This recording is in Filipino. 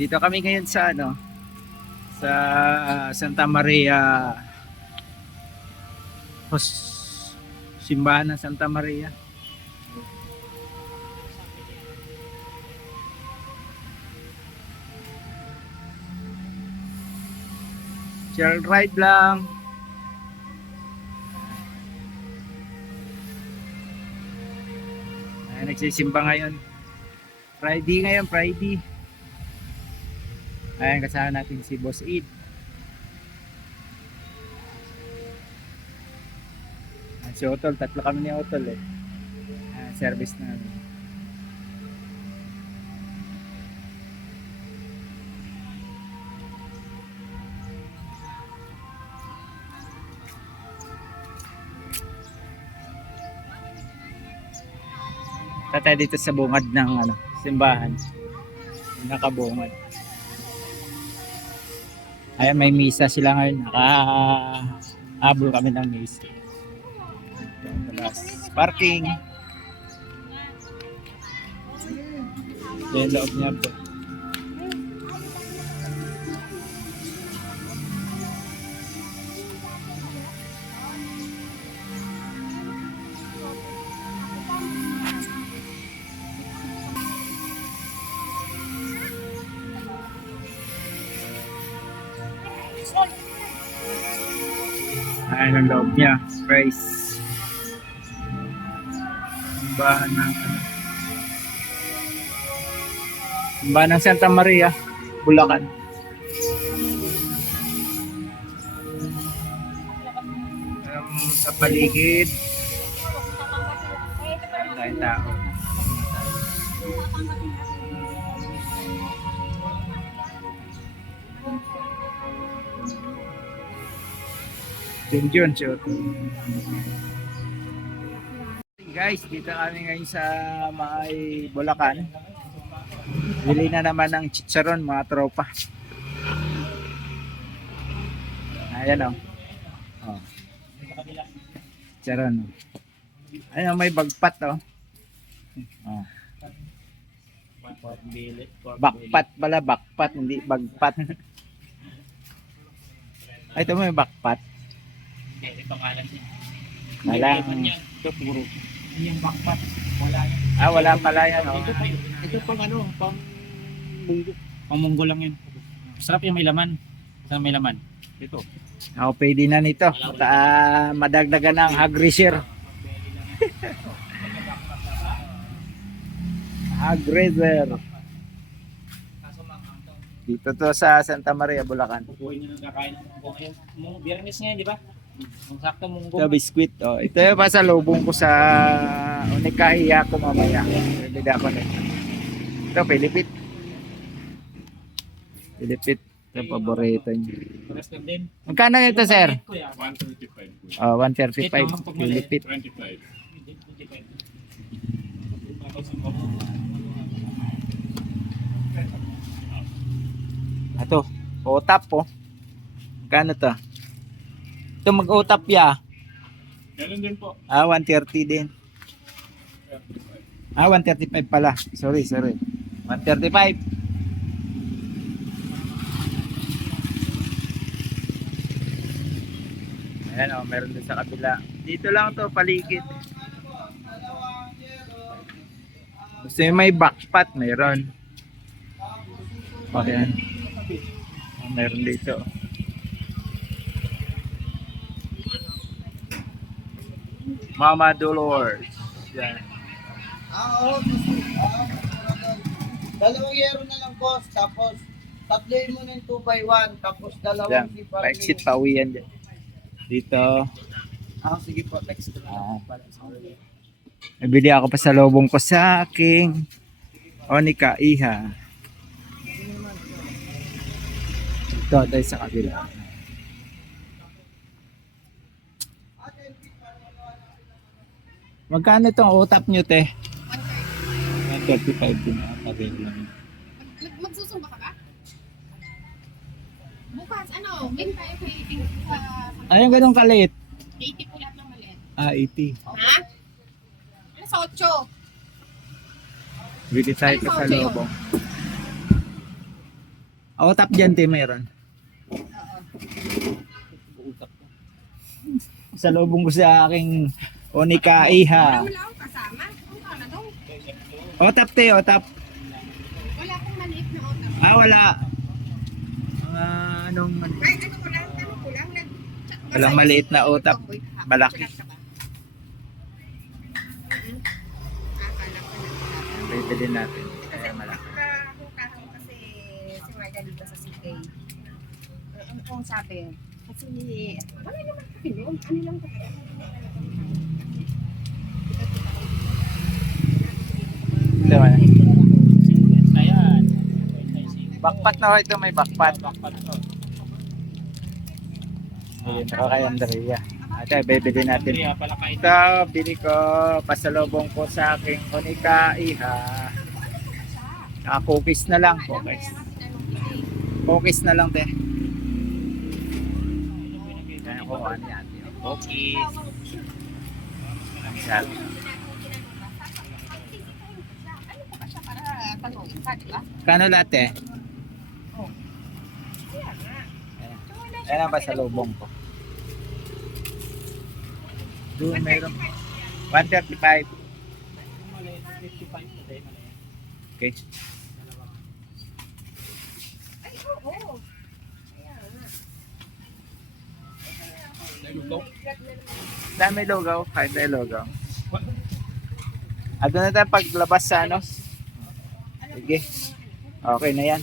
Dito kami ngayon sa sa Santa Maria simbahan ng Santa Maria. Chill ride lang. Ay, nagsisimba ngayon. Friday. Ayan, kasama natin si Boss Eid. Si Otol, tatlo kami ni Otol eh. Service namin. Tatay dito sa bungad ng simbahan. Nakabungad. Ayan, may misa sila ngayon. Nakahabol kami ng misa. Parking. Yan loob niya po. Ayan ang loob niya. Praise. Simbahan ng Santa Maria, Bulacan. Sa paligid, maraming tao. Yun, guys, dito kami ngayon sa May Bulacan. Bili na naman ng chicharon mga tropa. Ayan oh. Chicharon. Ayan, may bagpat oh. Bakpat pala, bakpat, hindi bagpat. Ay, ito may bakpat. Ito pangalan niya. Malang. Ito puro. Yung bakpat. Wala yan. Wala pala yan. Oh. Ito pang pang munggo. Pang munggo lang yun. Sarap yung may laman. Sarap may laman. Ito. Pwede na nito. Madagdagan ng agrisir. Agrisir. Dito to sa Santa Maria, Bulacan. Kukuhin nyo nang kakain ng munggo ngayon. Biyernes ngayon, di ba? Sakto munggo. Ito, biskwit. Ito yung pasalubong ko sa Unikahiya ko mamaya. Bibida ko nito. Ito, Pilipit. Ito, paborito niyo. Magkano ito, sir? 135. 135. Pilipit. 25. Ito, utap po. Magkano to? Ito mag-utap ya. Ganun din po. 130 din. 135 pala. Sorry. 135. Ayan meron din sa kabila. Dito lang to, paligid. Gusto yung may backpot, mayroon. Okay. Meron dito. Mama Dolores. Yan. Dalawang yero na lang, boss. Tapos, tatloy mo ng 2x1. Tapos, Yan. dalawang Pa-exit pauwian dyan. Dito. sige po. Next to Nabili ako pa sa lobong ko sa aking Onika Iha. Ito tayo sa kabila. Magkano itong utap nyo, te? 135 din. Magsusumba ka ba? Bukas, game tayo kay sa... Ayun, ganun kaliit. 80 po lahat ng maliit. 80. Ha? Alas 8. Bili tayo pa sa lobong. O tap dyan, te, meron. Sa lubong ko sa aking Onika Iha. Wala akong kasama. Kung ano daw. O tap, te, o tap. Wala akong maliit na otak. Wala. Mga anong... Ay, ano ko lang. Walang maliit na utap. Malaki. Bibili natin. Kaya malaki. Nakakutahan kasi si Marga dito sa CK. Ang sabi, kasi wala naman kami noon. Ano lang ito? Diba? Ayan. Backpack na ito, may backpack. Backpack to. Ayun, ako kay Andrea. Ate, bibili natin. Kaya pala kain. Ito, bili ko, pasalubong ko sa aking Onika Iha. Cookies na lang. Cookies na lang, te. Kaya ko, ano yan? Cookies. Sabi. Ano ko ba siya para tanongin ka, di ba? Kano latte? Kaya nga. Ayan ang pasalubong ko. Doon mayroon. 135. Maliit, 55 to din. Okay. Ay, oo. Kaya nga. Dami logaw. Kahit tayo logaw. Doon na tayo paglabas sa ano. Sige. Okay na yan.